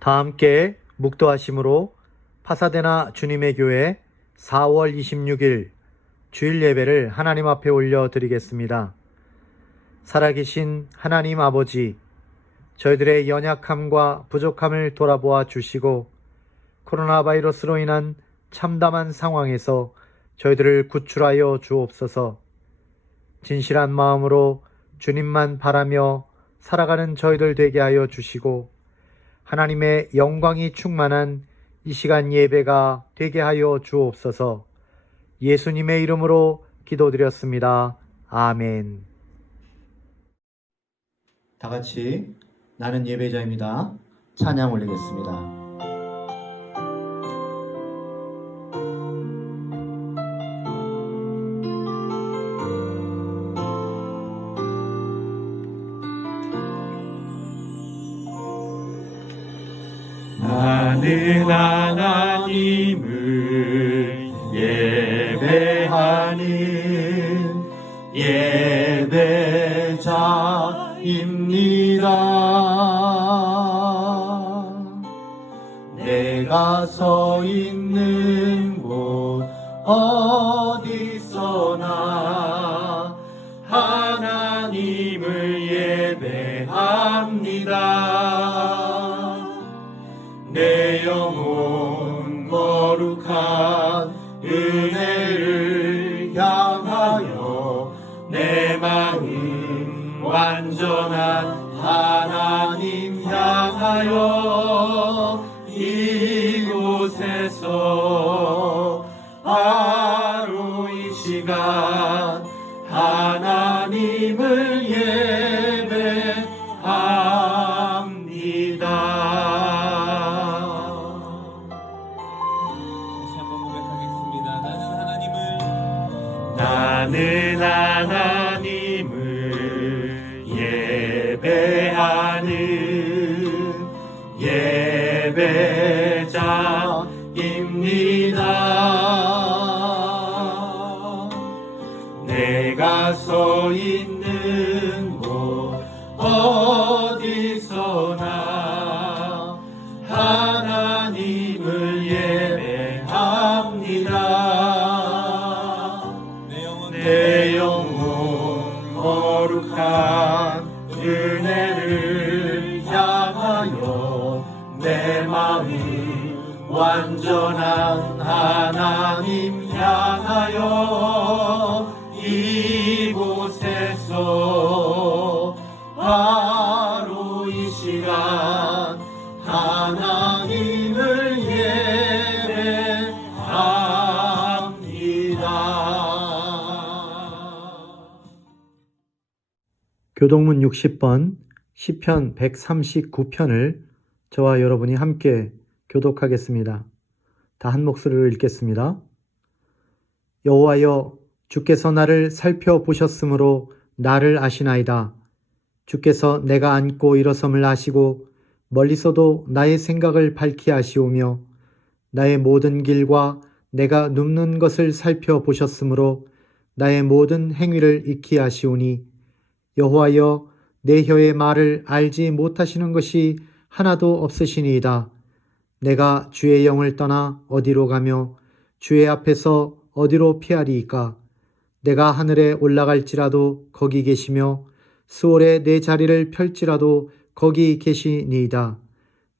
다 함께 묵도하심으로 파사데나 주님의 교회 4월 26일 주일 예배를 하나님 앞에 올려드리겠습니다. 살아계신 하나님 아버지, 저희들의 연약함과 부족함을 돌아보아 주시고 코로나 바이러스로 인한 참담한 상황에서 저희들을 구출하여 주옵소서. 진실한 마음으로 주님만 바라며 살아가는 저희들 되게 하여 주시고 하나님의 영광이 충만한 이 시간 예배가 되게 하여 주옵소서. 예수님의 이름으로 기도드렸습니다. 아멘. 다 같이 나는 예배자입니다. 찬양 올리겠습니다. 나는 하나님을 예배하는 예배자입니다. 내가 서 있는 곳 어디서나 하나님을 예배합니다. 내 영혼 거룩한 은혜를 향하여 내 마음 완전한 하나님 향하여 이곳에서 바로 이 시간 하나님을 예배합니다. 나는 하나님을 예배하는 예배자입니다. 내가 서 있는 곳 어디서나 하나님을 예배합니다. 내 영혼 거룩한 은혜를 향하여 내 마음 완전한 하나님 향하여 이곳에서 바로 이 시간 하나님을 교동문 60번 시편 139편을 저와 여러분이 함께 교독하겠습니다. 다 한 목소리로 읽겠습니다. 여호와여, 주께서 나를 살펴보셨으므로 나를 아시나이다. 주께서 내가 앉고 일어섬을 아시고 멀리서도 나의 생각을 밝히 아시오며 나의 모든 길과 내가 눕는 것을 살펴보셨으므로 나의 모든 행위를 익히 아시오니 여호와여, 내 혀의 말을 알지 못하시는 것이 하나도 없으시니이다. 내가 주의 영을 떠나 어디로 가며 주의 앞에서 어디로 피하리이까? 내가 하늘에 올라갈지라도 거기 계시며 수월에 내 자리를 펼지라도 거기 계시니이다.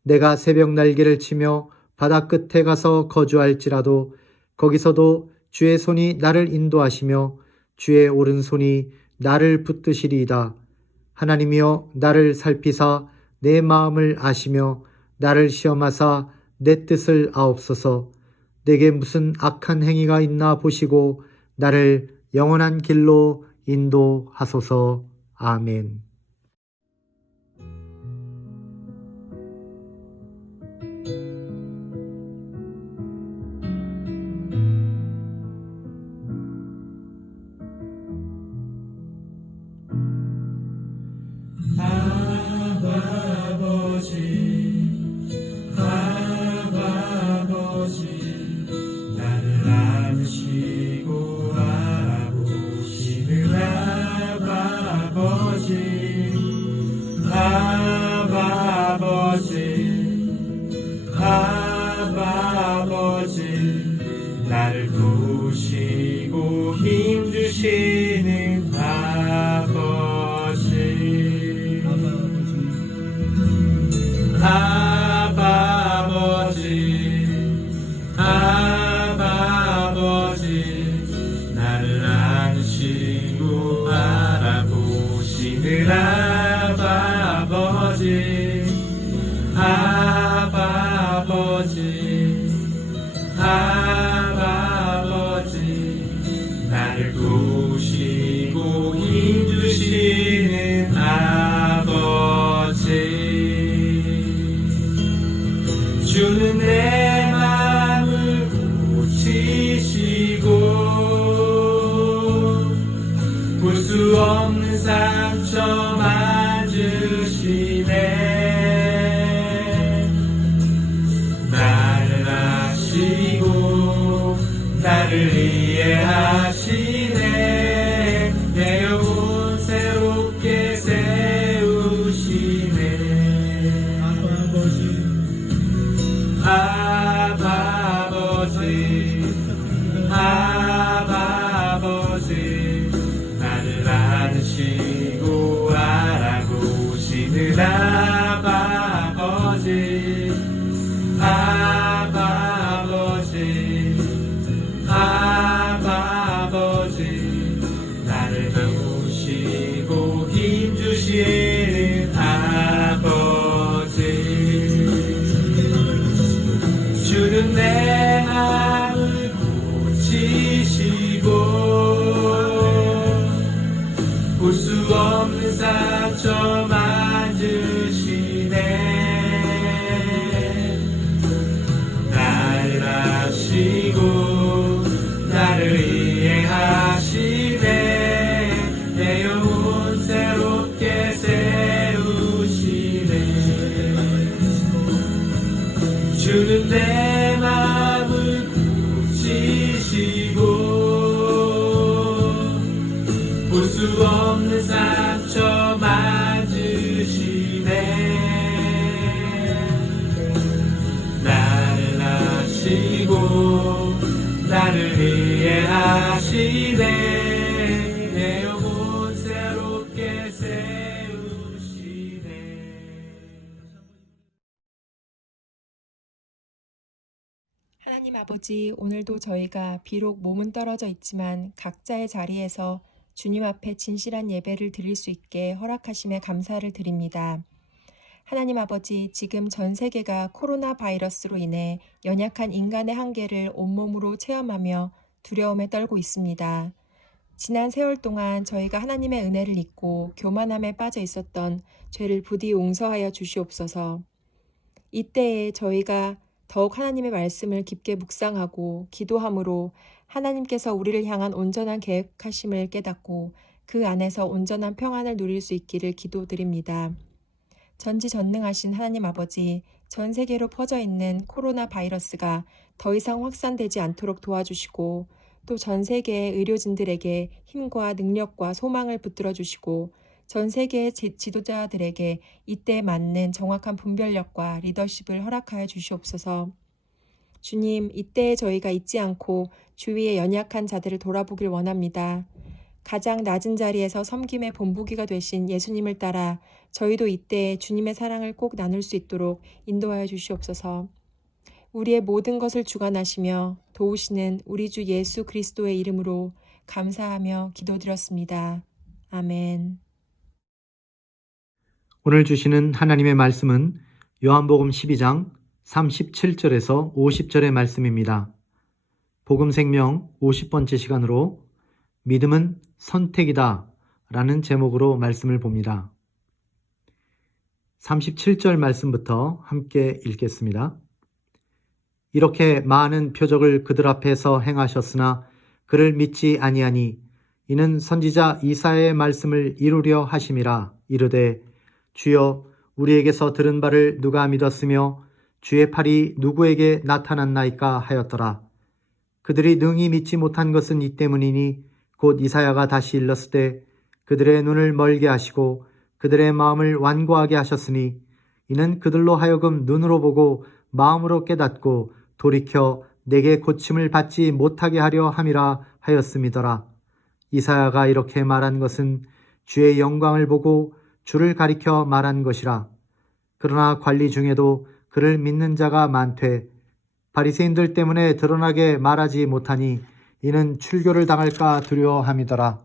내가 새벽 날개를 치며 바다 끝에 가서 거주할지라도 거기서도 주의 손이 나를 인도하시며 주의 오른손이 나를 붙드시리이다. 하나님이여, 나를 살피사 내 마음을 아시며 나를 시험하사 내 뜻을 아옵소서. 내게 무슨 악한 행위가 있나 보시고 나를 영원한 길로 인도하소서. 아멘. 아버지 아바 아버지 나를 도우시고 힘주시는 아버지 아바 아버지 나를 안으시고 알아보시는 아바 아버지 아바 아버지 나를 도우시고 힘주시는 아버지 주는 내 마음을 고치시고 볼 수 없는 상처 만지시네 나를 아시고 나를 이해하시네 내 영혼 새롭게 세우시네 아바 아버지 나를 안으시고 알아보시는 아바 아버지 나를 도우시고 힘주시는 아버지 주는 내 마음을 고치시고 볼 수 없는 상처 만지시네 나를 아시고 나를 이해하시네 내 영혼 새롭게 세우시네 주는 내 마음을 고치시고 볼 수 없는 상처 만지시네 나를 아시고 나를 이해하시네 내 영혼 새롭게 세우시네 하나님 아버지, 오늘도 저희가 비록 몸은 떨어져 있지만 각자의 자리에서 주님 앞에 진실한 예배를 드릴 수 있게 허락하심에 감사를 드립니다. 하나님 아버지, 지금 전 세계가 코로나 바이러스로 인해 연약한 인간의 한계를 온몸으로 체험하며 두려움에 떨고 있습니다. 지난 세월 동안 저희가 하나님의 은혜를 잊고 교만함에 빠져 있었던 죄를 부디 용서하여 주시옵소서. 이때에 저희가 더욱 하나님의 말씀을 깊게 묵상하고 기도함으로 하나님께서 우리를 향한 온전한 계획하심을 깨닫고 그 안에서 온전한 평안을 누릴 수 있기를 기도드립니다. 전지전능하신 하나님 아버지, 전 세계로 퍼져 있는 코로나 바이러스가 더 이상 확산되지 않도록 도와주시고 또 전 세계의 의료진들에게 힘과 능력과 소망을 붙들어 주시고 전 세계의 지도자들에게 이때에 맞는 정확한 분별력과 리더십을 허락하여 주시옵소서. 주님, 이때에 저희가 잊지 않고 주위의 연약한 자들을 돌아보길 원합니다. 가장 낮은 자리에서 섬김의 본보기가 되신 예수님을 따라 저희도 이때에 주님의 사랑을 꼭 나눌 수 있도록 인도하여 주시옵소서. 우리의 모든 것을 주관하시며 도우시는 우리 주 예수 그리스도의 이름으로 감사하며 기도드렸습니다. 아멘. 오늘 주시는 하나님의 말씀은 요한복음 12장 37절에서 50절의 말씀입니다. 복음생명 50번째 시간으로 믿음은 선택이다 라는 제목으로 말씀을 봅니다. 37절 말씀부터 함께 읽겠습니다. 이렇게 많은 표적을 그들 앞에서 행하셨으나 그를 믿지 아니하니 이는 선지자 이사야의 말씀을 이루려 하심이라. 이르되 주여 우리에게서 들은 바를 누가 믿었으며 주의 팔이 누구에게 나타났나이까 하였더라. 그들이 능히 믿지 못한 것은 이 때문이니 곧 이사야가 다시 일렀을 때 그들의 눈을 멀게 하시고 그들의 마음을 완고하게 하셨으니 이는 그들로 하여금 눈으로 보고 마음으로 깨닫고 돌이켜 내게 고침을 받지 못하게 하려 함이라 하였음이더라. 이사야가 이렇게 말한 것은 주의 영광을 보고 주를 가리켜 말한 것이라. 그러나 관리 중에도 그를 믿는 자가 많되 바리새인들 때문에 드러나게 말하지 못하니 이는 출교를 당할까 두려워함이더라.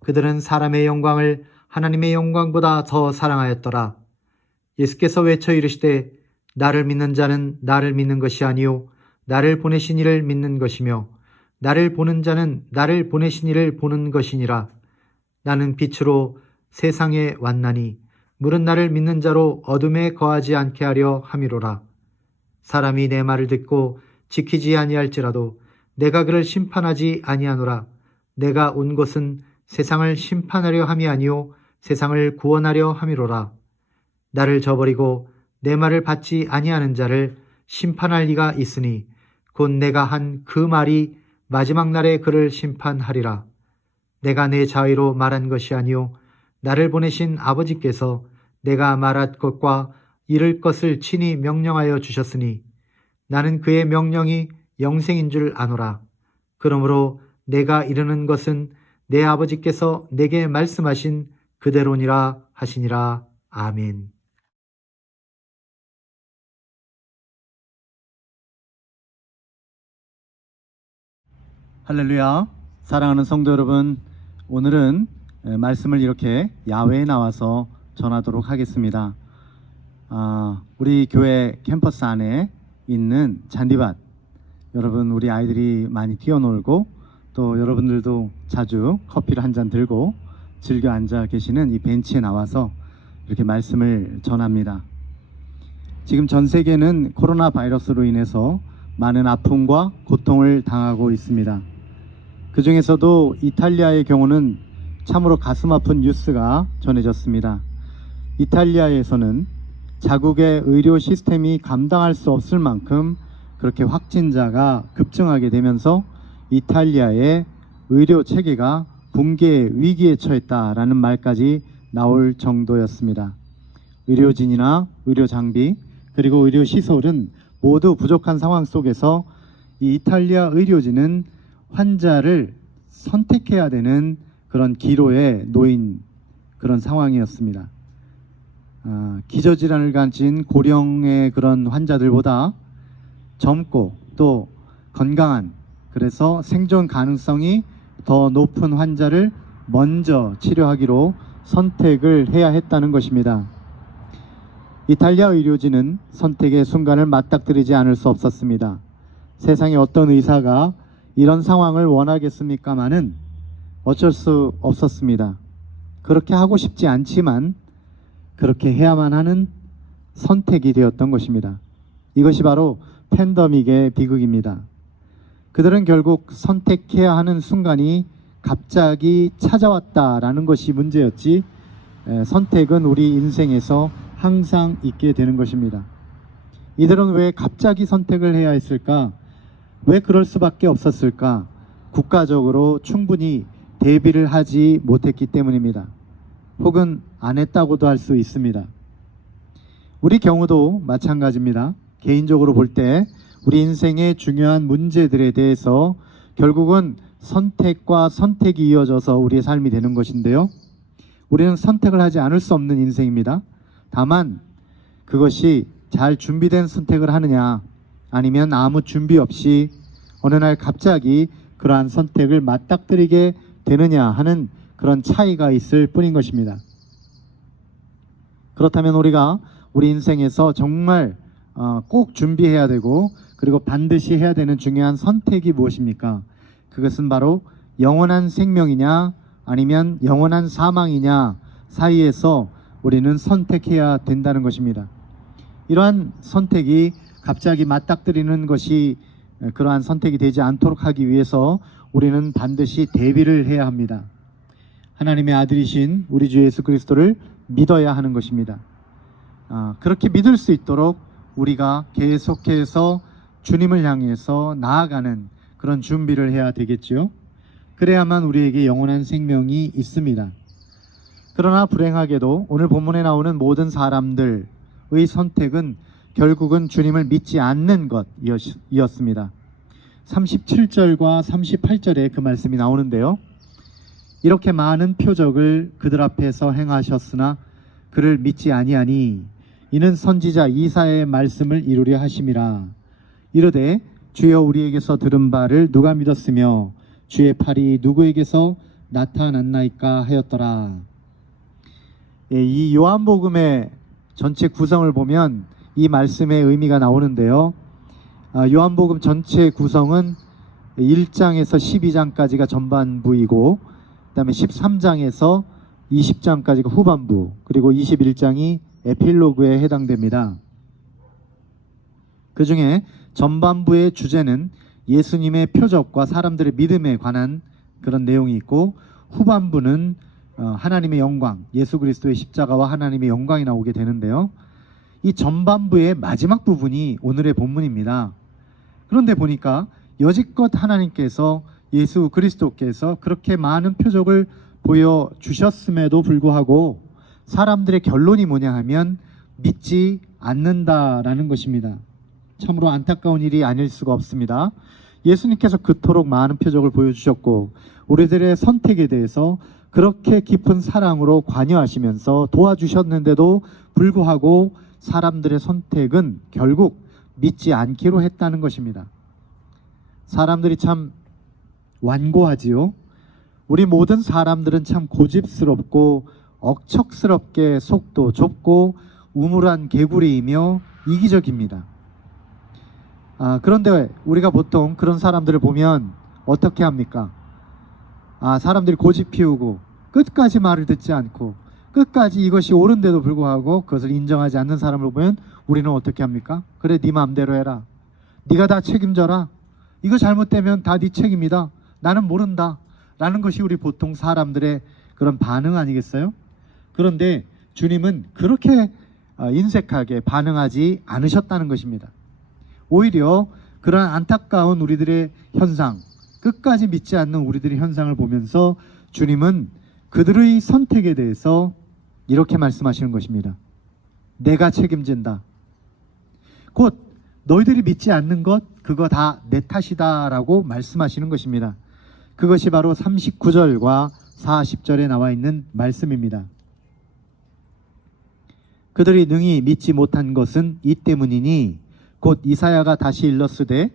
그들은 사람의 영광을 하나님의 영광보다 더 사랑하였더라. 예수께서 외쳐 이르시되 나를 믿는 자는 나를 믿는 것이 아니요 나를 보내신 이를 믿는 것이며 나를 보는 자는 나를 보내신 이를 보는 것이니라. 나는 빛으로 세상에 왔나니 물은 나를 믿는 자로 어둠에 거하지 않게 하려 함이로라. 사람이 내 말을 듣고 지키지 아니할지라도 내가 그를 심판하지 아니하노라. 내가 온 것은 세상을 심판하려 함이 아니요 세상을 구원하려 함이로라. 나를 저버리고 내 말을 받지 아니하는 자를 심판할 리가 있으니 곧 내가 한 그 말이 마지막 날에 그를 심판하리라. 내가 내 자의로 말한 것이 아니요 나를 보내신 아버지께서 내가 말할 것과 이룰 것을 친히 명령하여 주셨으니 나는 그의 명령이 영생인 줄 아노라. 그러므로 내가 이르는 것은 내 아버지께서 내게 말씀하신 그대로니라 하시니라. 아멘. 할렐루야. 사랑하는 성도 여러분, 오늘은 말씀을 이렇게 야외에 나와서 전하도록 하겠습니다. 우리 교회 캠퍼스 안에 있는 잔디밭, 여러분 우리 아이들이 많이 뛰어놀고 또 여러분들도 자주 커피를 한 잔 들고 즐겨 앉아 계시는 이 벤치에 나와서 이렇게 말씀을 전합니다. 지금 전 세계는 코로나 바이러스로 인해서 많은 아픔과 고통을 당하고 있습니다. 그 중에서도 이탈리아의 경우는 참으로 가슴 아픈 뉴스가 전해졌습니다. 이탈리아에서는 자국의 의료 시스템이 감당할 수 없을 만큼 그렇게 확진자가 급증하게 되면서 이탈리아의 의료 체계가 붕괴 위기에 처했다라는 말까지 나올 정도였습니다. 의료진이나 의료 장비 그리고 의료 시설은 모두 부족한 상황 속에서 이 이탈리아 의료진은 환자를 선택해야 되는 그런 기로에 놓인 그런 상황이었습니다. 기저질환을 가진 고령의 그런 환자들보다 젊고 또 건강한, 그래서 생존 가능성이 더 높은 환자를 먼저 치료하기로 선택을 해야 했다는 것입니다. 이탈리아 의료진은 선택의 순간을 맞닥뜨리지 않을 수 없었습니다. 세상에 어떤 의사가 이런 상황을 원하겠습니까마는 어쩔 수 없었습니다. 그렇게 하고 싶지 않지만 그렇게 해야만 하는 선택이 되었던 것입니다. 이것이 바로 팬데믹의 비극입니다. 그들은 결국 선택해야 하는 순간이 갑자기 찾아왔다라는 것이 문제였지, 선택은 우리 인생에서 항상 있게 되는 것입니다. 이들은 왜 갑자기 선택을 해야 했을까? 왜 그럴 수밖에 없었을까? 국가적으로 충분히 대비를 하지 못했기 때문입니다. 혹은 안 했다고도 할 수 있습니다. 우리 경우도 마찬가지입니다. 개인적으로 볼 때 우리 인생의 중요한 문제들에 대해서 결국은 선택과 선택이 이어져서 우리의 삶이 되는 것인데요. 우리는 선택을 하지 않을 수 없는 인생입니다. 다만 그것이 잘 준비된 선택을 하느냐, 아니면 아무 준비 없이 어느 날 갑자기 그러한 선택을 맞닥뜨리게 되느냐 하는 그런 차이가 있을 뿐인 것입니다. 그렇다면 우리가 우리 인생에서 정말 꼭 준비해야 되고 그리고 반드시 해야 되는 중요한 선택이 무엇입니까? 그것은 바로 영원한 생명이냐 아니면 영원한 사망이냐 사이에서 우리는 선택해야 된다는 것입니다. 이러한 선택이 갑자기 맞닥뜨리는 것이 그러한 선택이 되지 않도록 하기 위해서 우리는 반드시 대비를 해야 합니다. 하나님의 아들이신 우리 주 예수 그리스도를 믿어야 하는 것입니다. 그렇게 믿을 수 있도록 우리가 계속해서 주님을 향해서 나아가는 그런 준비를 해야 되겠죠. 그래야만 우리에게 영원한 생명이 있습니다. 그러나 불행하게도 오늘 본문에 나오는 모든 사람들의 선택은 결국은 주님을 믿지 않는 것이었습니다. 37절과 38절에 그 말씀이 나오는데요. 이렇게 많은 표적을 그들 앞에서 행하셨으나 그를 믿지 아니하니 이는 선지자 이사야의 말씀을 이루려 하심이라. 이르되 주여 우리에게서 들은 바를 누가 믿었으며 주의 팔이 누구에게서 나타났나이까 하였더라. 이 요한복음의 전체 구성을 보면 이 말씀의 의미가 나오는데요. 요한복음 전체 구성은 1장에서 12장까지가 전반부이고 그 다음에 13장에서 20장까지가 후반부, 그리고 21장이 에필로그에 해당됩니다. 그 중에 전반부의 주제는 예수님의 표적과 사람들의 믿음에 관한 그런 내용이 있고, 후반부는 하나님의 영광, 예수 그리스도의 십자가와 하나님의 영광이 나오게 되는데요. 이 전반부의 마지막 부분이 오늘의 본문입니다. 그런데 보니까 여지껏 하나님께서, 예수 그리스도께서 그렇게 많은 표적을 보여주셨음에도 불구하고 사람들의 결론이 뭐냐 하면 믿지 않는다라는 것입니다. 참으로 안타까운 일이 아닐 수가 없습니다. 예수님께서 그토록 많은 표적을 보여주셨고 우리들의 선택에 대해서 그렇게 깊은 사랑으로 관여하시면서 도와주셨는데도 불구하고 사람들의 선택은 결국 믿지 않기로 했다는 것입니다. 사람들이 참 완고하지요. 우리 모든 사람들은 참 고집스럽고 억척스럽게 속도 좁고 우물한 개구리이며 이기적입니다. 그런데 우리가 보통 그런 사람들을 보면 어떻게 합니까? 사람들이 고집 피우고 끝까지 말을 듣지 않고 끝까지 이것이 옳은데도 불구하고 그것을 인정하지 않는 사람을 보면 우리는 어떻게 합니까? 그래, 네 마음대로 해라. 네가 다 책임져라. 이거 잘못되면 다 네 책임이다. 나는 모른다. 라는 것이 우리 보통 사람들의 그런 반응 아니겠어요? 그런데 주님은 그렇게 인색하게 반응하지 않으셨다는 것입니다. 오히려 그런 안타까운 우리들의 현상, 끝까지 믿지 않는 우리들의 현상을 보면서 주님은 그들의 선택에 대해서 이렇게 말씀하시는 것입니다. 내가 책임진다. 곧 너희들이 믿지 않는 것, 그거 다 내 탓이다 라고 말씀하시는 것입니다. 그것이 바로 39절과 40절에 나와 있는 말씀입니다. 그들이 능히 믿지 못한 것은 이 때문이니 곧 이사야가 다시 일렀으되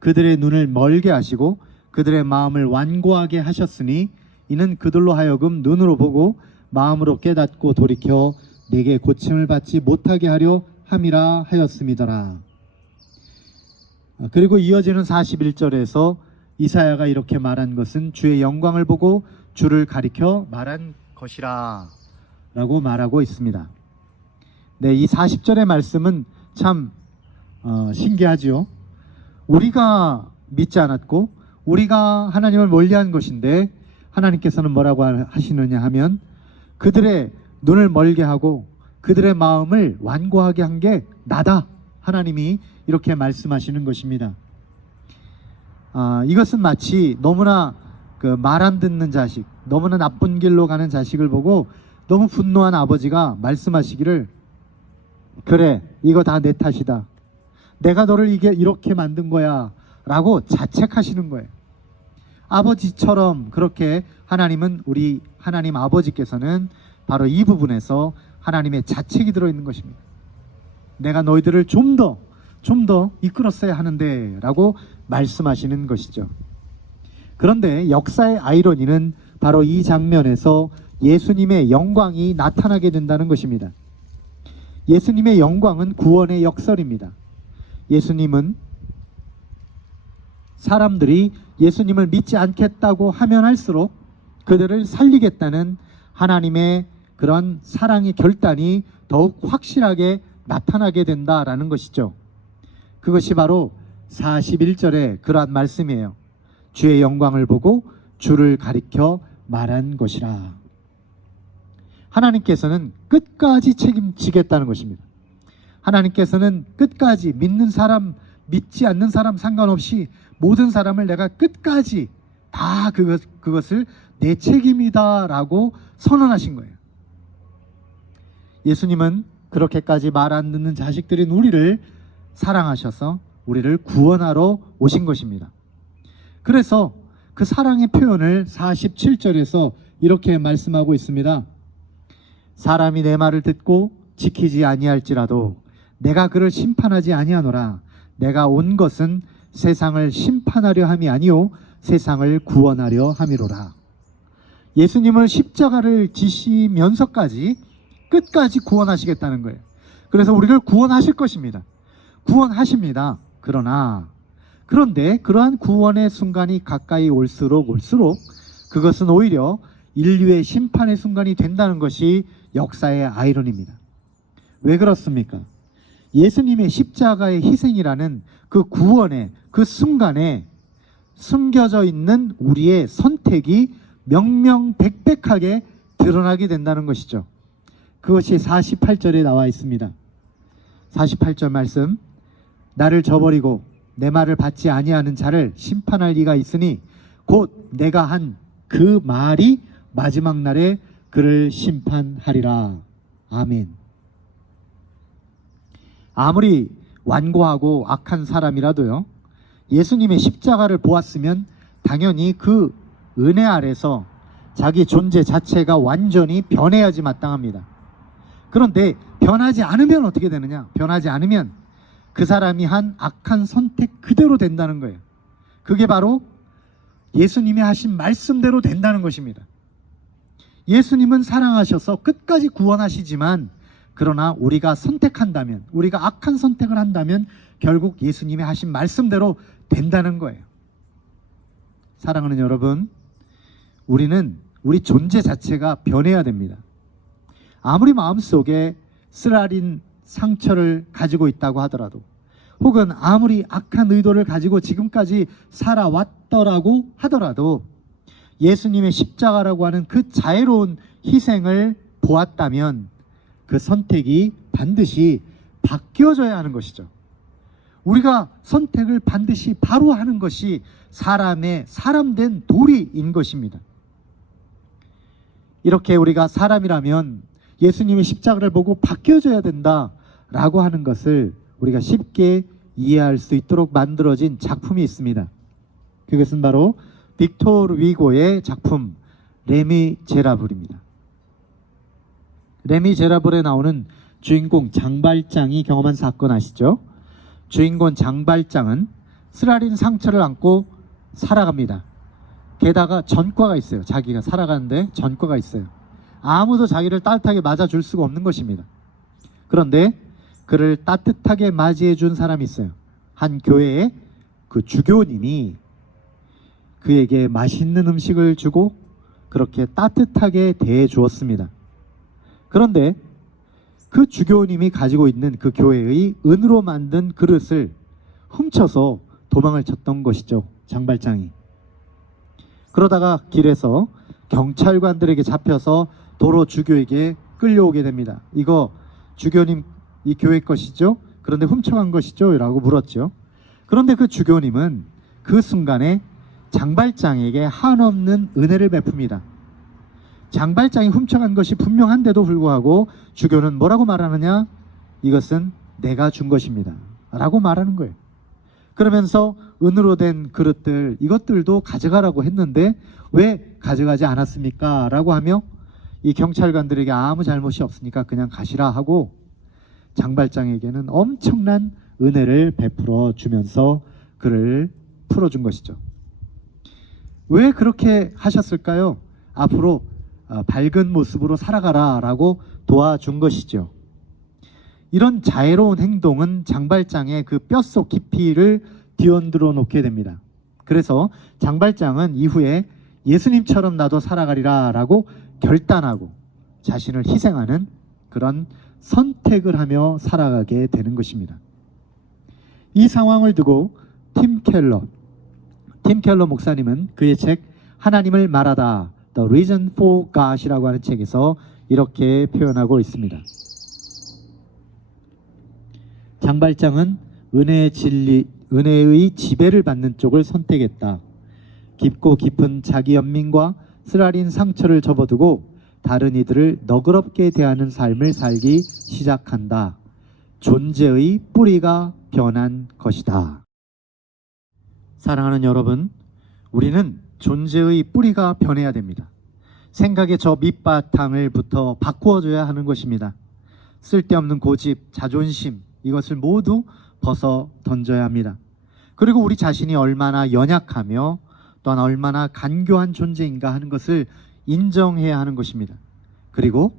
그들의 눈을 멀게 하시고 그들의 마음을 완고하게 하셨으니 이는 그들로 하여금 눈으로 보고 마음으로 깨닫고 돌이켜 내게 고침을 받지 못하게 하려 함이라 하였음이더라. 그리고 이어지는 41절에서 이사야가 이렇게 말한 것은 주의 영광을 보고 주를 가리켜 말한 것이라 라고 말하고 있습니다. 네, 이 40절의 말씀은 참 신기하지요. 우리가 믿지 않았고 우리가 하나님을 멀리한 것인데 하나님께서는 뭐라고 하시느냐 하면 그들의 눈을 멀게 하고 그들의 마음을 완고하게 한 게 나다. 하나님이 이렇게 말씀하시는 것입니다. 이것은 마치 너무나 말 안 듣는 자식, 너무나 나쁜 길로 가는 자식을 보고 너무 분노한 아버지가 말씀하시기를, 그래, 이거 다 내 탓이다. 내가 너를 이렇게 만든 거야 라고 자책하시는 거예요. 아버지처럼 그렇게 하나님은, 우리 하나님 아버지께서는 바로 이 부분에서 하나님의 자책이 들어있는 것입니다. 내가 너희들을 좀 더 이끌었어야 하는데 라고 말씀하시는 것이죠. 그런데 역사의 아이러니는 바로 이 장면에서 예수님의 영광이 나타나게 된다는 것입니다. 예수님의 영광은 구원의 역설입니다. 예수님은 사람들이 예수님을 믿지 않겠다고 하면 할수록 그들을 살리겠다는 하나님의 그런 사랑의 결단이 더욱 확실하게 나타나게 된다라는 것이죠. 그것이 바로 41절의 그러한 말씀이에요. 주의 영광을 보고 주를 가리켜 말한 것이라. 하나님께서는 끝까지 책임지겠다는 것입니다. 하나님께서는 끝까지 믿는 사람, 믿지 않는 사람 상관없이 모든 사람을 내가 끝까지 다 그것을 내 책임이다 라고 선언하신 거예요. 예수님은 그렇게까지 말 안 듣는 자식들인 우리를 사랑하셔서 우리를 구원하러 오신 것입니다. 그래서 그 사랑의 표현을 47절에서 이렇게 말씀하고 있습니다. 사람이 내 말을 듣고 지키지 아니할지라도 내가 그를 심판하지 아니하노라. 내가 온 것은 세상을 심판하려 함이 아니요 세상을 구원하려 함이로라. 예수님을 십자가를 지시면서까지 끝까지 구원하시겠다는 거예요. 그래서 우리를 구원하실 것입니다. 구원하십니다. 그런데 그러한 구원의 순간이 가까이 올수록 그것은 오히려 인류의 심판의 순간이 된다는 것이 역사의 아이러니입니다. 왜 그렇습니까? 예수님의 십자가의 희생이라는 그 구원의 그 순간에 숨겨져 있는 우리의 선택이 명명백백하게 드러나게 된다는 것이죠. 그것이 48절에 나와 있습니다. 48절 말씀. 나를 저버리고 내 말을 받지 아니하는 자를 심판할 이가 있으니 곧 내가 한 그 말이 마지막 날에 그를 심판하리라. 아멘. 아무리 완고하고 악한 사람이라도요, 예수님의 십자가를 보았으면 당연히 그 은혜 아래서 자기 존재 자체가 완전히 변해야지 마땅합니다. 그런데 변하지 않으면 어떻게 되느냐? 변하지 않으면 그 사람이 한 악한 선택 그대로 된다는 거예요. 그게 바로 예수님이 하신 말씀대로 된다는 것입니다. 예수님은 사랑하셔서 끝까지 구원하시지만 그러나 우리가 선택한다면, 우리가 악한 선택을 한다면 결국 예수님이 하신 말씀대로 된다는 거예요. 사랑하는 여러분, 우리는 우리 존재 자체가 변해야 됩니다. 아무리 마음속에 쓰라린 상처를 가지고 있다고 하더라도, 혹은 아무리 악한 의도를 가지고 지금까지 살아왔더라고 하더라도 예수님의 십자가라고 하는 그 자애로운 희생을 보았다면 그 선택이 반드시 바뀌어져야 하는 것이죠. 우리가 선택을 반드시 바로 하는 것이 사람된 도리인 것입니다. 이렇게 우리가 사람이라면 예수님의 십자가를 보고 바뀌어져야 된다라고 하는 것을 우리가 쉽게 이해할 수 있도록 만들어진 작품이 있습니다. 그것은 바로 빅토르 위고의 작품 레미제라블입니다. 레미제라블에 나오는 주인공 장발장이 경험한 사건 아시죠? 주인공 장발장은 쓰라린 상처를 안고 살아갑니다. 게다가 전과가 있어요. 자기가 살아가는데 전과가 있어요. 아무도 자기를 따뜻하게 맞아줄 수가 없는 것입니다. 그런데 그를 따뜻하게 맞이해 준 사람이 있어요. 한 교회의 그 주교님이 그에게 맛있는 음식을 주고 그렇게 따뜻하게 대해 주었습니다. 그런데 그 주교님이 가지고 있는 그 교회의 은으로 만든 그릇을 훔쳐서 도망을 쳤던 것이죠. 장발장이. 그러다가 길에서 경찰관들에게 잡혀서 도로 주교에게 끌려오게 됩니다. 이거 주교님 이 교회 것이죠? 그런데 훔쳐간 것이죠? 라고 물었죠. 그런데 그 주교님은 그 순간에 장발장에게 한없는 은혜를 베풉니다. 장발장이 훔쳐간 것이 분명한데도 불구하고 주교는 뭐라고 말하느냐? 이것은 내가 준 것입니다 라고 말하는 거예요. 그러면서 은으로 된 그릇들, 이것들도 가져가라고 했는데 왜 가져가지 않았습니까? 라고 하며 이 경찰관들에게 아무 잘못이 없으니까 그냥 가시라 하고 장발장에게는 엄청난 은혜를 베풀어 주면서 그를 풀어준 것이죠. 왜 그렇게 하셨을까요? 앞으로 밝은 모습으로 살아가라 라고 도와준 것이죠. 이런 자애로운 행동은 장발장의 그 뼛속 깊이를 뒤흔들어 놓게 됩니다. 그래서 장발장은 이후에 예수님처럼 나도 살아가리라 라고 결단하고 자신을 희생하는 그런 선택을 하며 살아가게 되는 것입니다. 이 상황을 두고 팀 켈러 목사님은 그의 책 하나님을 말하다 The Reason for God이라고 하는 책에서 이렇게 표현하고 있습니다. 장발장은 은혜의 지배를 받는 쪽을 선택했다. 깊고 깊은 자기 연민과 쓰라린 상처를 접어두고 다른 이들을 너그럽게 대하는 삶을 살기 시작한다. 존재의 뿌리가 변한 것이다. 사랑하는 여러분, 우리는 존재의 뿌리가 변해야 됩니다. 생각의 저 밑바탕을부터 바꾸어줘야 하는 것입니다. 쓸데없는 고집, 자존심, 이것을 모두 벗어 던져야 합니다. 그리고 우리 자신이 얼마나 연약하며 또한 얼마나 간교한 존재인가 하는 것을 인정해야 하는 것입니다. 그리고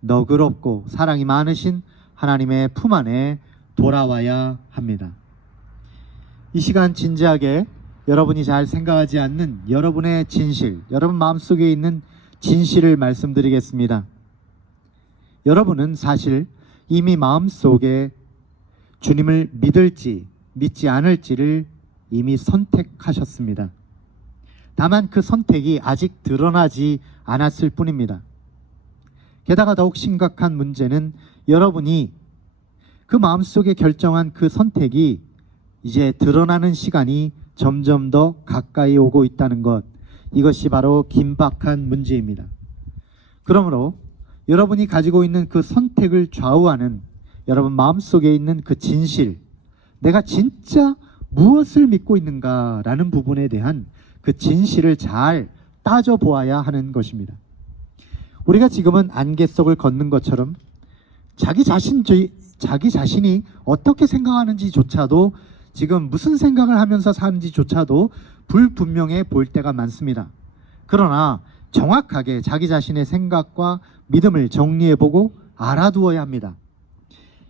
너그럽고 사랑이 많으신 하나님의 품 안에 돌아와야 합니다. 이 시간 진지하게 여러분이 잘 생각하지 않는 여러분의 진실, 여러분 마음속에 있는 진실을 말씀드리겠습니다. 여러분은 사실 이미 마음속에 주님을 믿을지 믿지 않을지를 이미 선택하셨습니다. 다만 그 선택이 아직 드러나지 않았을 뿐입니다. 게다가 더욱 심각한 문제는 여러분이 그 마음속에 결정한 그 선택이 이제 드러나는 시간이 점점 더 가까이 오고 있다는 것, 이것이 바로 긴박한 문제입니다. 그러므로 여러분이 가지고 있는 그 선택을 좌우하는 여러분 마음속에 있는 그 진실, 내가 진짜 무엇을 믿고 있는가라는 부분에 대한 그 진실을 잘 따져보아야 하는 것입니다. 우리가 지금은 안개 속을 걷는 것처럼 자기 자신이 어떻게 생각하는지조차도, 지금 무슨 생각을 하면서 사는지조차도 불분명해 보일 때가 많습니다. 그러나 정확하게 자기 자신의 생각과 믿음을 정리해보고 알아두어야 합니다.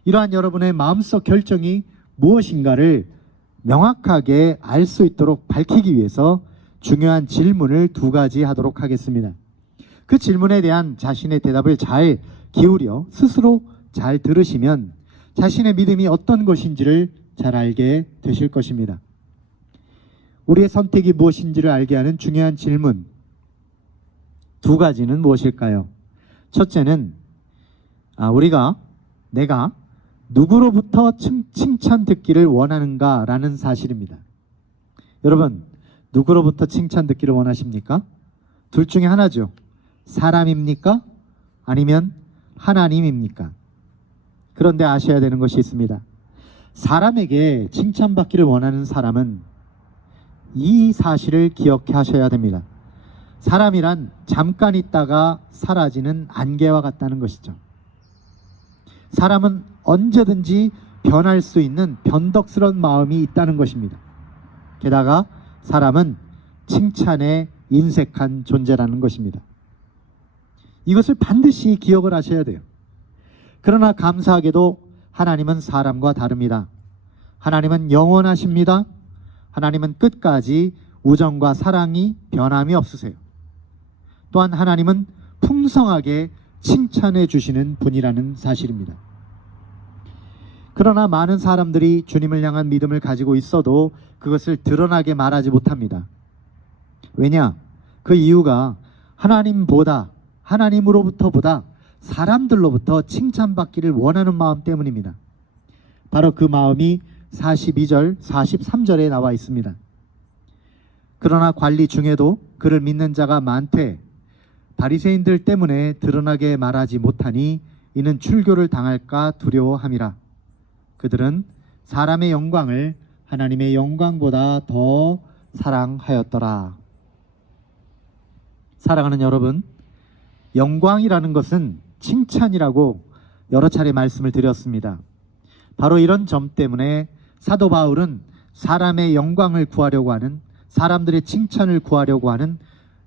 이러한 여러분의 마음속 결정이 무엇인가를 명확하게 알 수 있도록 밝히기 위해서 중요한 질문을 2가지 하도록 하겠습니다. 그 질문에 대한 자신의 대답을 잘 기울여 스스로 잘 들으시면 자신의 믿음이 어떤 것인지를 잘 알게 되실 것입니다. 우리의 선택이 무엇인지를 알게 하는 중요한 질문 2가지는 무엇일까요? 첫째는 내가 누구로부터 칭찬 듣기를 원하는가 라는 사실입니다. 여러분, 누구로부터 칭찬 듣기를 원하십니까? 둘 중에 하나죠. 사람입니까? 아니면 하나님입니까? 그런데 아셔야 되는 것이 있습니다. 사람에게 칭찬받기를 원하는 사람은 이 사실을 기억해 하셔야 됩니다. 사람이란 잠깐 있다가 사라지는 안개와 같다는 것이죠. 사람은 언제든지 변할 수 있는 변덕스러운 마음이 있다는 것입니다. 게다가 사람은 칭찬에 인색한 존재라는 것입니다. 이것을 반드시 기억을 하셔야 돼요. 그러나 감사하게도 하나님은 사람과 다릅니다. 하나님은 영원하십니다. 하나님은 끝까지 우정과 사랑이 변함이 없으세요. 또한 하나님은 풍성하게 칭찬해 주시는 분이라는 사실입니다. 그러나 많은 사람들이 주님을 향한 믿음을 가지고 있어도 그것을 드러나게 말하지 못합니다. 왜냐? 그 이유가 하나님으로부터보다 사람들로부터 칭찬받기를 원하는 마음 때문입니다. 바로 그 마음이 42절, 43절에 나와 있습니다. 그러나 관리 중에도 그를 믿는 자가 많되 바리새인들 때문에 드러나게 말하지 못하니 이는 출교를 당할까 두려워함이라. 그들은 사람의 영광을 하나님의 영광보다 더 사랑하였더라. 사랑하는 여러분, 영광이라는 것은 칭찬이라고 여러 차례 말씀을 드렸습니다. 바로 이런 점 때문에 사도 바울은 사람의 영광을 구하려고 하는, 사람들의 칭찬을 구하려고 하는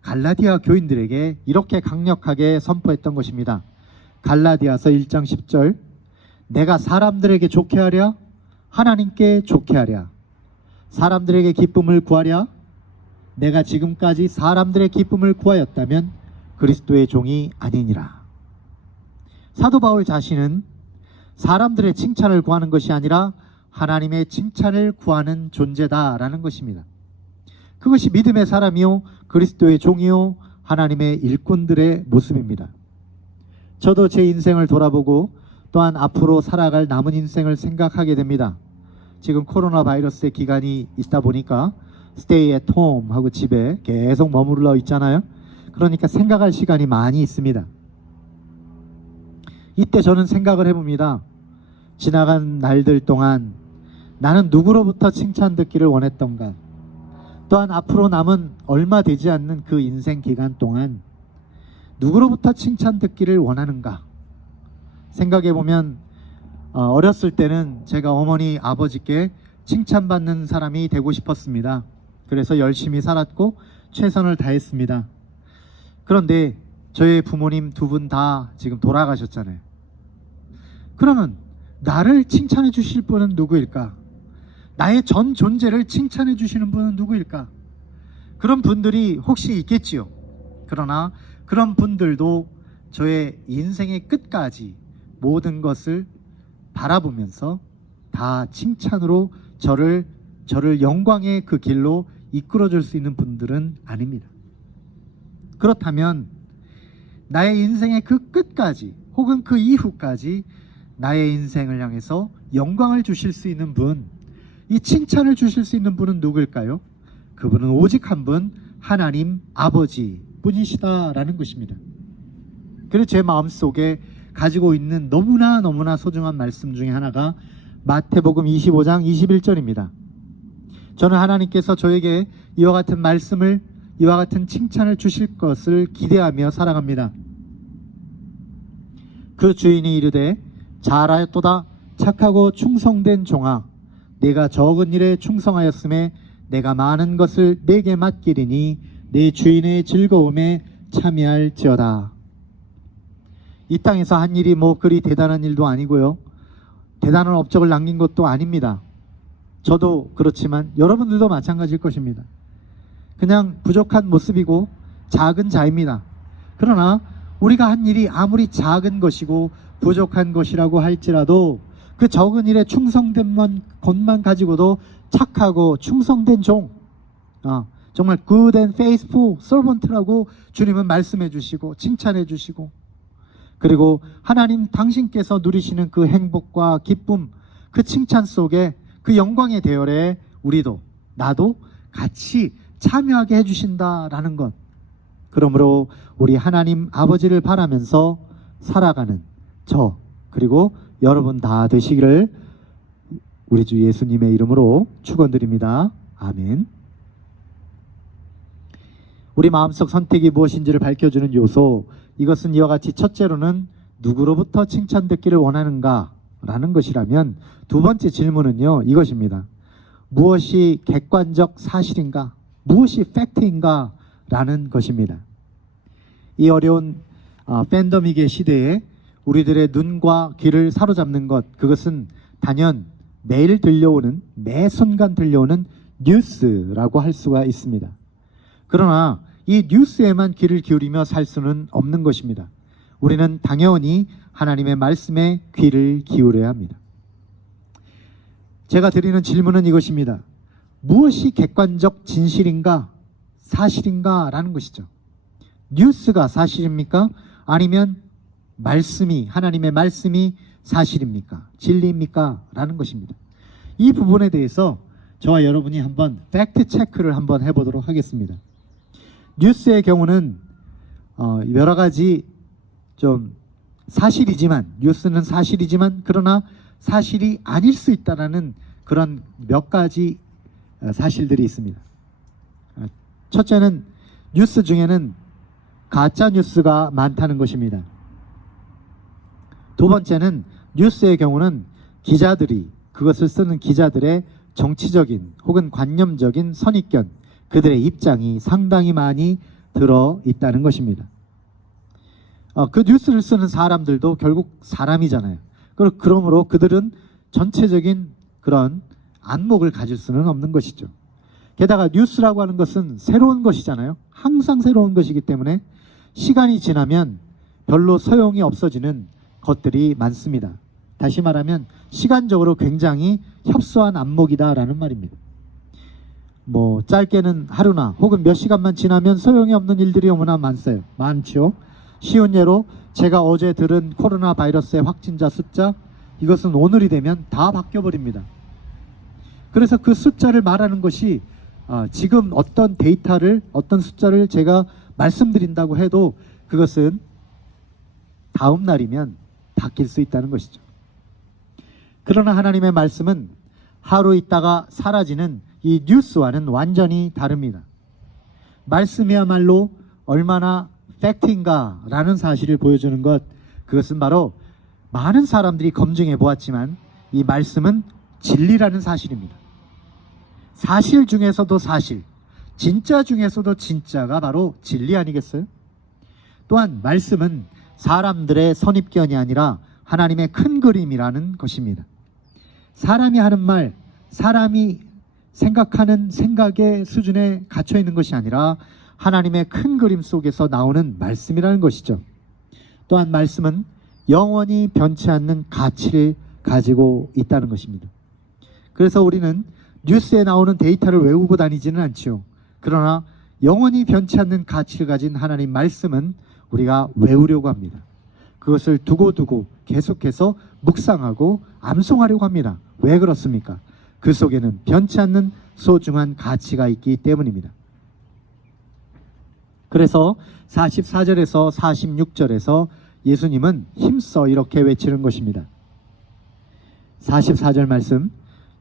갈라디아 교인들에게 이렇게 강력하게 선포했던 것입니다. 갈라디아서 1장 10절, 내가 사람들에게 좋게 하랴? 하나님께 좋게 하랴? 사람들에게 기쁨을 구하랴? 내가 지금까지 사람들의 기쁨을 구하였다면 그리스도의 종이 아니니라. 사도 바울 자신은 사람들의 칭찬을 구하는 것이 아니라 하나님의 칭찬을 구하는 존재다라는 것입니다. 그것이 믿음의 사람이요, 그리스도의 종이요, 하나님의 일꾼들의 모습입니다. 저도 제 인생을 돌아보고 또한 앞으로 살아갈 남은 인생을 생각하게 됩니다. 지금 코로나 바이러스의 기간이 있다 보니까 stay at home 하고 집에 계속 머물러 있잖아요. 그러니까 생각할 시간이 많이 있습니다. 이때 저는 생각을 해봅니다. 지나간 날들 동안 나는 누구로부터 칭찬 듣기를 원했던가? 또한 앞으로 남은 얼마 되지 않는 그 인생 기간 동안 누구로부터 칭찬 듣기를 원하는가? 생각해보면 어렸을 때는 제가 어머니 아버지께 칭찬받는 사람이 되고 싶었습니다. 그래서 열심히 살았고 최선을 다했습니다. 그런데 저희 부모님 두 분 다 지금 돌아가셨잖아요. 그러면 나를 칭찬해 주실 분은 누구일까? 나의 전 존재를 칭찬해 주시는 분은 누구일까? 그런 분들이 혹시 있겠지요. 그러나 그런 분들도 저의 인생의 끝까지 모든 것을 바라보면서 다 칭찬으로 저를 영광의 그 길로 이끌어 줄 수 있는 분들은 아닙니다. 그렇다면 나의 인생의 그 끝까지 혹은 그 이후까지 나의 인생을 향해서 영광을 주실 수 있는 분, 이 칭찬을 주실 수 있는 분은 누구일까요? 그분은 오직 한 분, 하나님 아버지 분이시다라는 것입니다. 그래서 제 마음속에 가지고 있는 너무나 소중한 말씀 중에 하나가 마태복음 25장 21절입니다. 저는 하나님께서 저에게 이와 같은 말씀을, 이와 같은 칭찬을 주실 것을 기대하며 살아갑니다. 그 주인이 이르되 잘하였도다 착하고 충성된 종아, 내가 적은 일에 충성하였음에 내가 많은 것을 내게 맡기리니 내 주인의 즐거움에 참여할지어다. 이 땅에서 한 일이 뭐 그리 대단한 일도 아니고요, 대단한 업적을 남긴 것도 아닙니다. 저도 그렇지만 여러분들도 마찬가지일 것입니다. 그냥 부족한 모습이고 작은 자입니다. 그러나 우리가 한 일이 아무리 작은 것이고 부족한 것이라고 할지라도 그 적은 일에 충성된 것만 가지고도 착하고 충성된 종, 정말 good and faithful servant라고 주님은 말씀해 주시고 칭찬해 주시고, 그리고 하나님 당신께서 누리시는 그 행복과 기쁨, 그 칭찬 속에 그 영광의 대열에 우리도 나도 같이 참여하게 해주신다라는 것. 그러므로 우리 하나님 아버지를 바라면서 살아가는 저, 그리고 여러분 다 되시기를 우리 주 예수님의 이름으로 축원드립니다. 아멘. 우리 마음속 선택이 무엇인지를 밝혀주는 요소, 이것은 이와 같이 첫째로는 누구로부터 칭찬 듣기를 원하는가 라는 것이라면, 두 번째 질문은요, 이것입니다. 무엇이 객관적 사실인가, 무엇이 팩트인가 라는 것입니다. 이 어려운 팬데믹의 시대에 우리들의 눈과 귀를 사로잡는 것, 그것은 단연 매일 들려오는, 매 순간 들려오는 뉴스라고 할 수가 있습니다. 그러나 이 뉴스에만 귀를 기울이며 살 수는 없는 것입니다. 우리는 당연히 하나님의 말씀에 귀를 기울여야 합니다. 제가 드리는 질문은 이것입니다. 무엇이 객관적 진실인가, 사실인가 라는 것이죠. 뉴스가 사실입니까? 아니면 말씀이, 하나님의 말씀이 사실입니까? 진리입니까? 라는 것입니다. 이 부분에 대해서 저와 여러분이 한번 팩트 체크를 한번 해보도록 하겠습니다. 뉴스의 경우는 여러 가지 좀 사실이지만, 뉴스는 사실이지만 그러나 사실이 아닐 수 있다라는 그런 몇 가지 사실들이 있습니다. 첫째는 뉴스 중에는 가짜 뉴스가 많다는 것입니다. 두 번째는 뉴스의 경우는 기자들이, 그것을 쓰는 기자들의 정치적인 혹은 관념적인 선입견, 그들의 입장이 상당히 많이 들어있다는 것입니다. 그 뉴스를 쓰는 사람들도 결국 사람이잖아요. 그러므로 그들은 전체적인 그런 안목을 가질 수는 없는 것이죠. 게다가 뉴스라고 하는 것은 새로운 것이잖아요. 항상 새로운 것이기 때문에 시간이 지나면 별로 소용이 없어지는 것들이 많습니다. 다시 말하면 시간적으로 굉장히 협소한 안목이다라는 말입니다. 뭐 짧게는 하루나 혹은 몇 시간만 지나면 소용이 없는 일들이 너무나 많죠. 쉬운 예로 제가 어제 들은 코로나 바이러스의 확진자 숫자, 이것은 오늘이 되면 다 바뀌어버립니다. 그래서 그 숫자를 말하는 것이 지금 어떤 데이터를, 어떤 숫자를 제가 말씀드린다고 해도 그것은 다음 날이면 바뀔 수 있다는 것이죠. 그러나 하나님의 말씀은 하루 있다가 사라지는 이 뉴스와는 완전히 다릅니다. 말씀이야말로 얼마나 팩트인가라는 사실을 보여주는 것, 그것은 바로 많은 사람들이 검증해 보았지만 이 말씀은 진리라는 사실입니다. 사실 중에서도 사실, 진짜 중에서도 진짜가 바로 진리 아니겠어요? 또한 말씀은 사람들의 선입견이 아니라 하나님의 큰 그림이라는 것입니다. 사람이 하는 말, 사람이 생각하는 생각의 수준에 갇혀 있는 것이 아니라 하나님의 큰 그림 속에서 나오는 말씀이라는 것이죠. 또한 말씀은 영원히 변치 않는 가치를 가지고 있다는 것입니다. 그래서 우리는 뉴스에 나오는 데이터를 외우고 다니지는 않지요. 그러나 영원히 변치 않는 가치를 가진 하나님 말씀은 우리가 외우려고 합니다. 그것을 두고두고 계속해서 묵상하고 암송하려고 합니다. 왜 그렇습니까? 그 속에는 변치 않는 소중한 가치가 있기 때문입니다. 그래서 44절에서 46절에서 예수님은 힘써 이렇게 외치는 것입니다. 44절 말씀,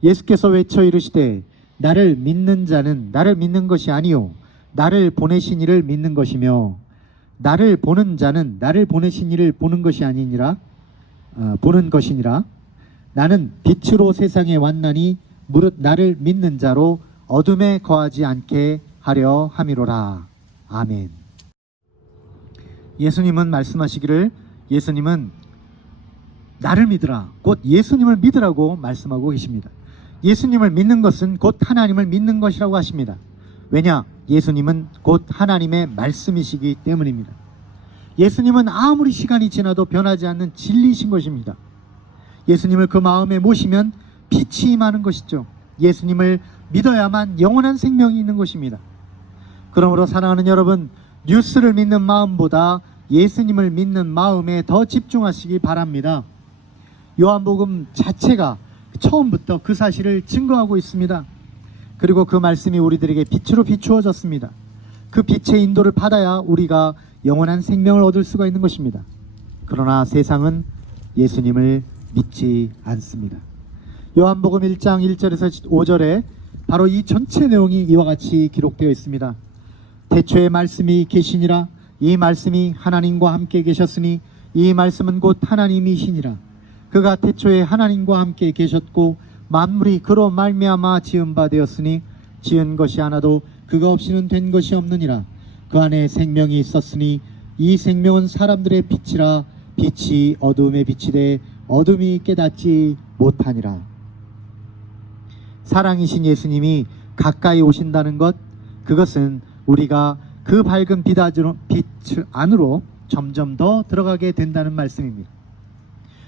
예수께서 외쳐 이르시되 나를 믿는 자는 나를 믿는 것이 아니요 나를 보내신 이를 믿는 것이며 나를 보는 자는 나를 보내신 이를 보는 것이 아니니라 보는 것이니라. 나는 빛으로 세상에 왔나니 무릇 나를 믿는 자로 어둠에 거하지 않게 하려 함이로라. 아멘. 예수님은 말씀하시기를, 예수님은 나를 믿으라, 곧 예수님을 믿으라고 말씀하고 계십니다. 예수님을 믿는 것은 곧 하나님을 믿는 것이라고 하십니다. 왜냐? 예수님은 곧 하나님의 말씀이시기 때문입니다. 예수님은 아무리 시간이 지나도 변하지 않는 진리이신 것입니다. 예수님을 그 마음에 모시면 빛이 임하는 것이죠. 예수님을 믿어야만 영원한 생명이 있는 것입니다. 그러므로 사랑하는 여러분, 뉴스를 믿는 마음보다 예수님을 믿는 마음에 더 집중하시기 바랍니다. 요한복음 자체가 처음부터 그 사실을 증거하고 있습니다. 그리고 그 말씀이 우리들에게 빛으로 비추어졌습니다. 그 빛의 인도를 받아야 우리가 영원한 생명을 얻을 수가 있는 것입니다. 그러나 세상은 예수님을 믿지 않습니다. 요한복음 1장 1절에서 5절에 바로 이 전체 내용이 이와 같이 기록되어 있습니다. 태초에 말씀이 계시니라. 이 말씀이 하나님과 함께 계셨으니 이 말씀은 곧 하나님이시니라. 그가 태초에 하나님과 함께 계셨고 만물이 그로 말미암아 지은 바 되었으니 지은 것이 하나도 그가 없이는 된 것이 없느니라. 그 안에 생명이 있었으니 이 생명은 사람들의 빛이라. 빛이 어둠에 비치되 어둠이 깨닫지 못하니라. 사랑이신 예수님이 가까이 오신다는 것, 그것은 우리가 그 밝은 빛 안으로 점점 더 들어가게 된다는 말씀입니다.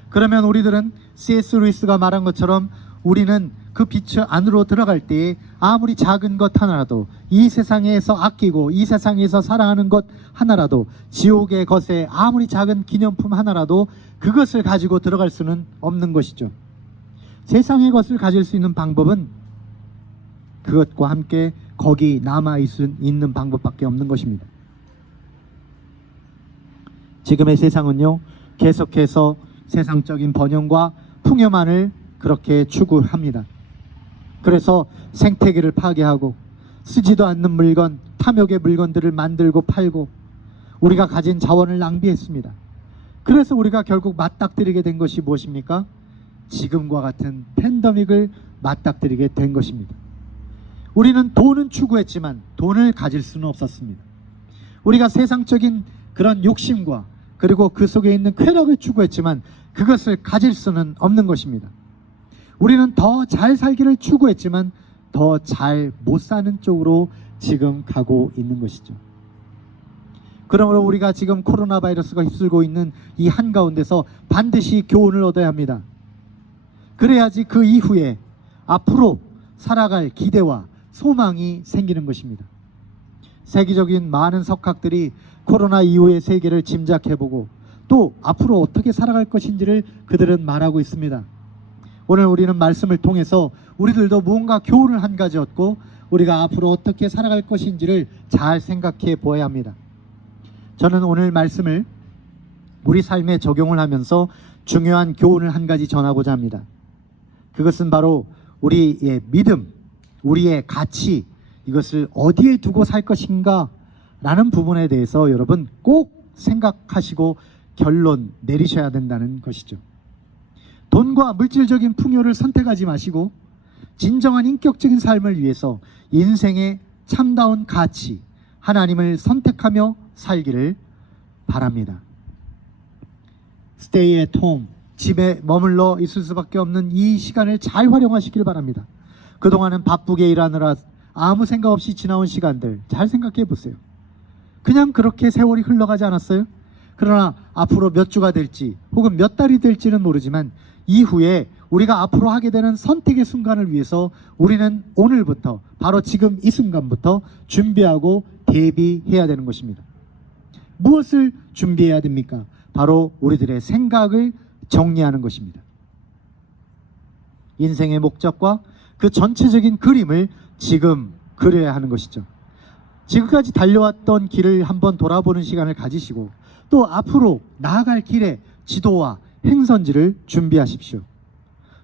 그러면 우리들은 C.S. 루이스가 말한 것처럼 우리는 그 빛 안으로 들어갈 때에 아무리 작은 것 하나라도, 이 세상에서 아끼고 이 세상에서 사랑하는 것 하나라도, 지옥의 것에 아무리 작은 기념품 하나라도 그것을 가지고 들어갈 수는 없는 것이죠. 세상의 것을 가질 수 있는 방법은 그것과 함께 거기 남아있는 방법밖에 없는 것입니다. 지금의 세상은요, 계속해서 세상적인 번영과 풍요만을 그렇게 추구합니다. 그래서 생태계를 파괴하고 쓰지도 않는 물건, 탐욕의 물건들을 만들고 팔고 우리가 가진 자원을 낭비했습니다. 그래서 우리가 결국 맞닥뜨리게 된 것이 무엇입니까? 지금과 같은 팬데믹을 맞닥뜨리게 된 것입니다. 우리는 돈은 추구했지만 돈을 가질 수는 없었습니다. 우리가 세상적인 그런 욕심과 그리고 그 속에 있는 쾌락을 추구했지만 그것을 가질 수는 없는 것입니다. 우리는 더 잘 살기를 추구했지만 더 잘 못 사는 쪽으로 지금 가고 있는 것이죠. 그러므로 우리가 지금 코로나 바이러스가 휩쓸고 있는 이 한가운데서 반드시 교훈을 얻어야 합니다. 그래야지 그 이후에 앞으로 살아갈 기대와 소망이 생기는 것입니다. 세계적인 많은 석학들이 코로나 이후의 세계를 짐작해보고 또 앞으로 어떻게 살아갈 것인지를 그들은 말하고 있습니다. 오늘 우리는 말씀을 통해서 우리들도 무언가 교훈을 한 가지 얻고 우리가 앞으로 어떻게 살아갈 것인지를 잘 생각해 보아야 합니다. 저는 오늘 말씀을 우리 삶에 적용을 하면서 중요한 교훈을 한 가지 전하고자 합니다. 그것은 바로 우리의 믿음, 우리의 가치, 이것을 어디에 두고 살 것인가 라는 부분에 대해서 여러분 꼭 생각하시고 결론 내리셔야 된다는 것이죠. 돈과 물질적인 풍요를 선택하지 마시고 진정한 인격적인 삶을 위해서 인생의 참다운 가치, 하나님을 선택하며 살기를 바랍니다. Stay at home, 집에 머물러 있을 수밖에 없는 이 시간을 잘 활용하시길 바랍니다. 그동안은 바쁘게 일하느라 아무 생각 없이 지나온 시간들 잘 생각해 보세요. 그냥 그렇게 세월이 흘러가지 않았어요? 그러나 앞으로 몇 주가 될지 혹은 몇 달이 될지는 모르지만 이후에 우리가 앞으로 하게 되는 선택의 순간을 위해서 우리는 오늘부터, 바로 지금 이 순간부터 준비하고 대비해야 되는 것입니다. 무엇을 준비해야 됩니까? 바로 우리들의 생각을 정리하는 것입니다. 인생의 목적과 그 전체적인 그림을 지금 그려야 하는 것이죠. 지금까지 달려왔던 길을 한번 돌아보는 시간을 가지시고 또 앞으로 나아갈 길의 지도와 행선지를 준비하십시오.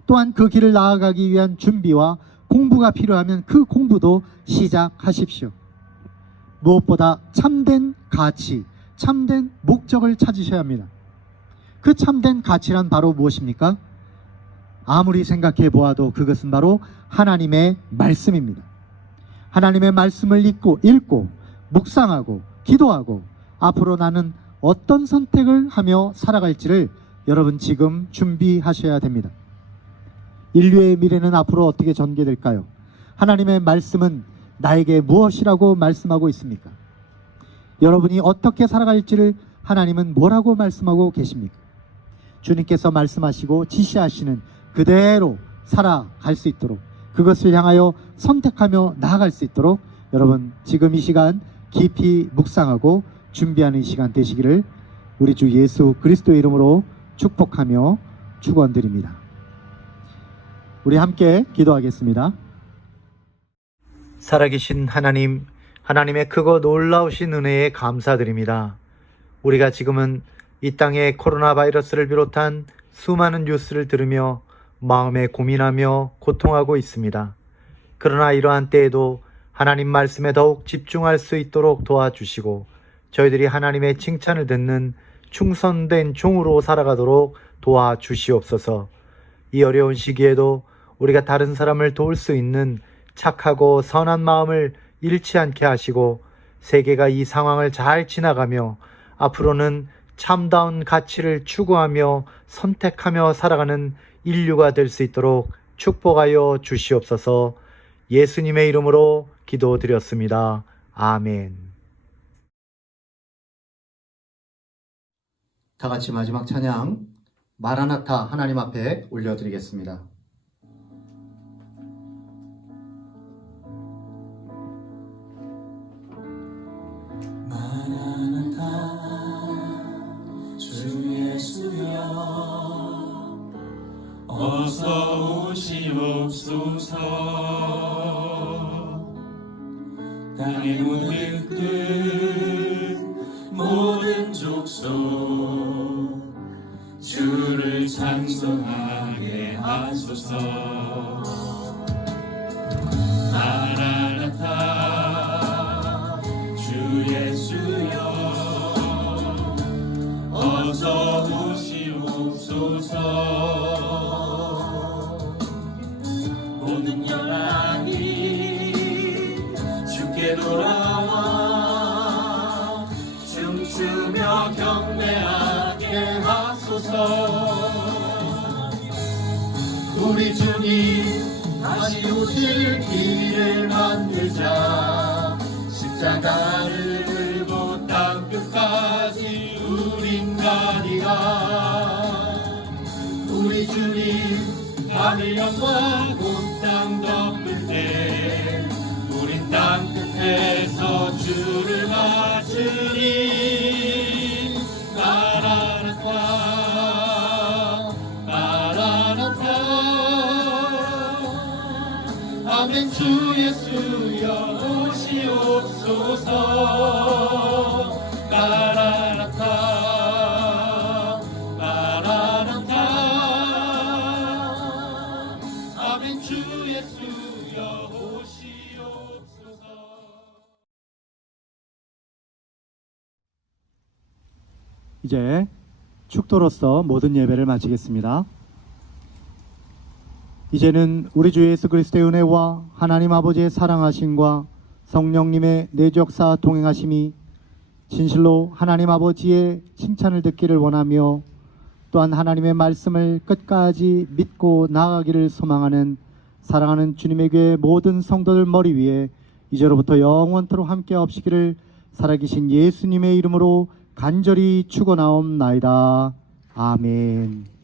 또한 그 길을 나아가기 위한 준비와 공부가 필요하면 그 공부도 시작하십시오. 무엇보다 참된 가치, 참된 목적을 찾으셔야 합니다. 그 참된 가치란 바로 무엇입니까? 아무리 생각해 보아도 그것은 바로 하나님의 말씀입니다. 하나님의 말씀을 읽고 묵상하고 기도하고 앞으로 나는 어떤 선택을 하며 살아갈지를 여러분 지금 준비하셔야 됩니다. 인류의 미래는 앞으로 어떻게 전개될까요? 하나님의 말씀은 나에게 무엇이라고 말씀하고 있습니까? 여러분이 어떻게 살아갈지를 하나님은 뭐라고 말씀하고 계십니까? 주님께서 말씀하시고 지시하시는 그대로 살아갈 수 있도록, 그것을 향하여 선택하며 나아갈 수 있도록 여러분 지금 이 시간 깊이 묵상하고 준비하는 시간 되시기를 우리 주 예수 그리스도의 이름으로 축복하며 축원드립니다. 우리 함께 기도하겠습니다. 살아계신 하나님, 하나님의 크고 놀라우신 은혜에 감사드립니다. 우리가 지금은 이 땅에 코로나 바이러스를 비롯한 수많은 뉴스를 들으며 마음에 고민하며 고통하고 있습니다. 그러나 이러한 때에도 하나님 말씀에 더욱 집중할 수 있도록 도와주시고 저희들이 하나님의 칭찬을 듣는 충성된 종으로 살아가도록 도와주시옵소서. 이 어려운 시기에도 우리가 다른 사람을 도울 수 있는 착하고 선한 마음을 잃지 않게 하시고 세계가 이 상황을 잘 지나가며 앞으로는 참다운 가치를 추구하며 선택하며 살아가는 인류가 될 수 있도록 축복하여 주시옵소서. 예수님의 이름으로 기도드렸습니다. 아멘. 다 같이 마지막 찬양 마라나타 하나님 앞에 올려드리겠습니다. 마라나타 주 예수여 어서 오시옵소서. 땅의 모든 끝 모든 족속 주를 찬송하게 하소서. 마라나타 주 예수여 어서 오시옵소서. 모든 영광이 주께 돌아와 춤추며 경배하게 하소서. 우리 주님 다시 오실 길을 만들자. 십자가를 들고 땅끝까지 우린 가리라. 우리 주님 하늘 영광 온 땅 덮을 때 우린 땅끝에서 주를 맞으리. 마라나타 마라나타 아멘. 주 예수여 오시옵소서. 마라나타 아멘. 주 예수여 오시옵소서. 이제 축도로서 모든 예배를 마치겠습니다. 이제는 우리 주 예수 그리스도의 은혜와 하나님 아버지의 사랑하심과 성령님의 내적사 동행하심이 진실로 하나님 아버지의 칭찬을 듣기를 원하며 또한 하나님의 말씀을 끝까지 믿고 나아가기를 소망하는 사랑하는 주님의 교회 모든 성도들 머리 위에 이제로부터 영원토록 함께 하옵시기를 살아계신 예수님의 이름으로 간절히 축원하옵나이다. 아멘.